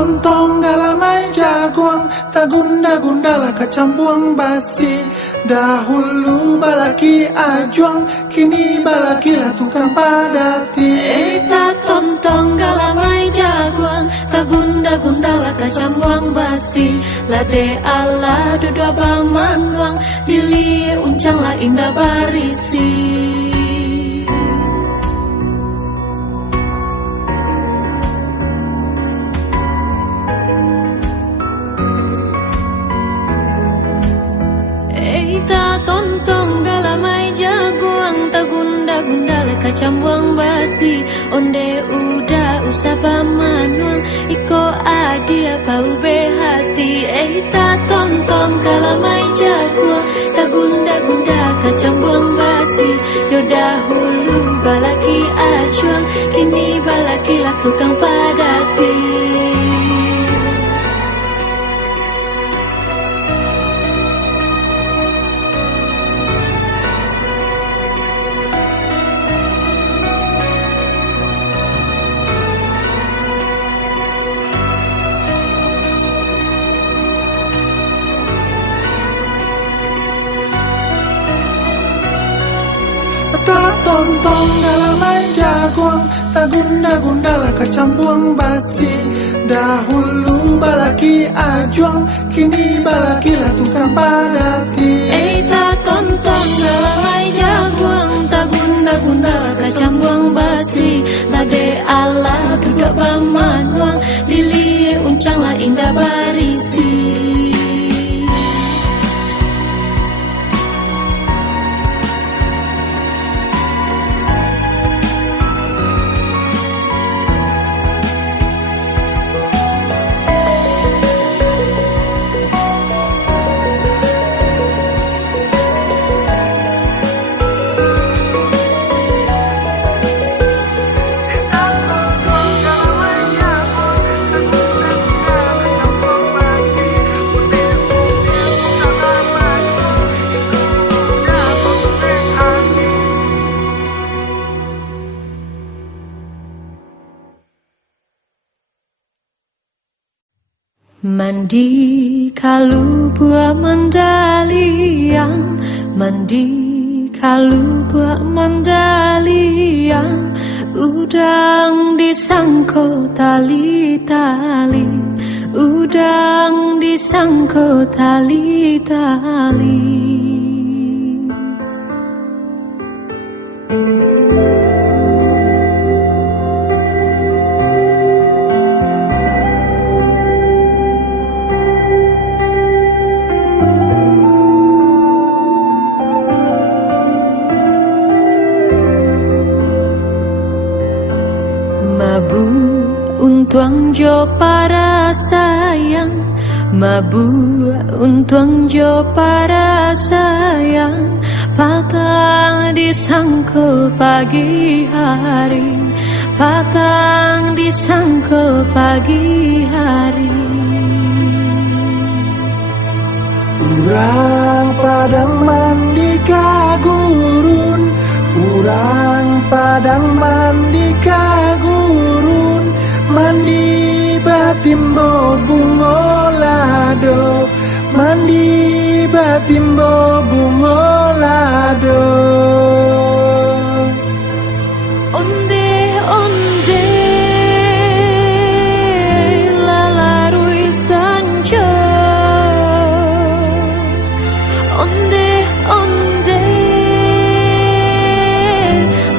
tontong galamai jagoang, tak gunda-gunda lah kecampuang basi. Dahulu balaki ajuang, kini balaki lah tukang padati. Tak tontong galamai jagoang, tak gunda-gunda lah kecampuang basi. Lade ala dudua bamanduang, dili uncang lah indah barisi. Tak tontong galamai jagoang, tak gunda-gunda lah kacambuang basi. Onde udah usah pamanuang, iko adi apa ube hati. Tak tontong galamai jagoang, tak gunda-gunda kacambuang basi. Yo dahulu balaki acuang, kini balaki lah tukang padati. Tak tontong galamai jagoang, tak gunda-gunda lah kecampuang basi. Dahulu balaki ajuang, kini balaki lah tukang padati. Tak tontong galamai jagoang, tak gunda-gunda lah kecampuang basi. Lade ala duduk bamanuang, lili uncang lah indah barisi. Mandi kalu buah mandaliang, mandi kalu buah mandaliang. Udang disangko tali-tali, udang disangko tali-tali. Mabu untuang jo para sayang, mabu untuang jo para sayang. Patang disangko pagi hari, patang disangko pagi hari. Urang padang mandi kagurun, urang padang mandi kagurun. Mandi batimbo bungolado, mandi batimbo bungolado. Onde-onde lalarui sanjo, onde-onde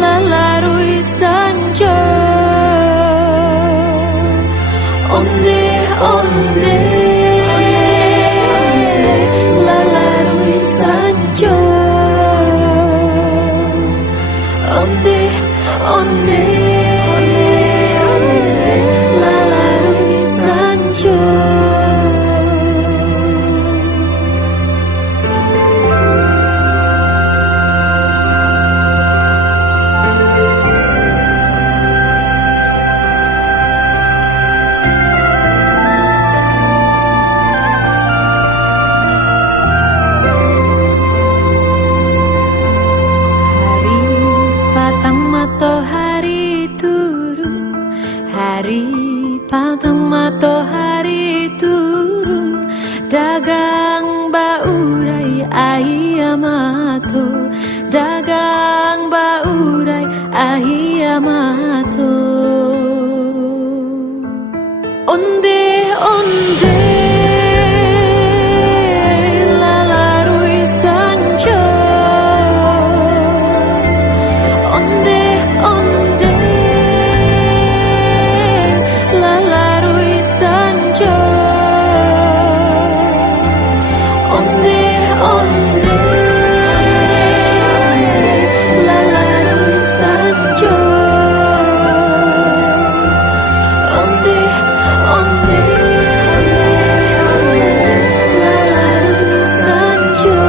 lalarui sanjo, onde-onde lalarui sanjo, onde-onde lalarui sanjo. Hari patang mato ahiyamato dagang baurai ahiyamato onde onde lalarui sanjo onde onde lalarui sanjo onde onde lalarui sanjo onde onde lalarui sanjo.